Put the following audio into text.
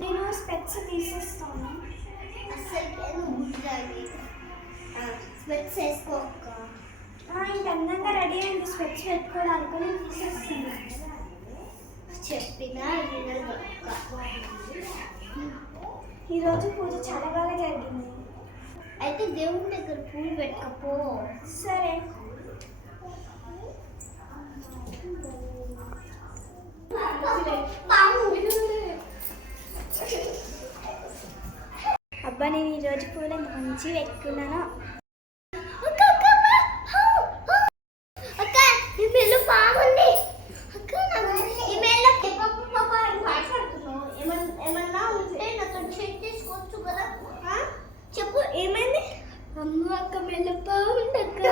నేను స్పెక్స్ తీసేస్తాను. అసలు నువ్వు స్పెక్స్ వేసుకోక ఇంత అందంగా రెడీ అయింది స్పెక్స్ పెట్టుకోవడానికి, నేను తీసేస్తాను. చెప్పినా ఈరోజు పూజ చాలా బాగా జరిగింది. అయితే దేవుని దగ్గర పూలు పెట్టకపో. సరే. అబ్బా నేను ఈరోజు పూలు ఎంత మంచి పెట్టుకున్నాను. ఏమన్నా ఉంటే నాతో చెక్ చేసుకోవచ్చు కదా. చెప్పు ఏమైంది? అమ్మ అక్క మెల్ల బాగుండక్క.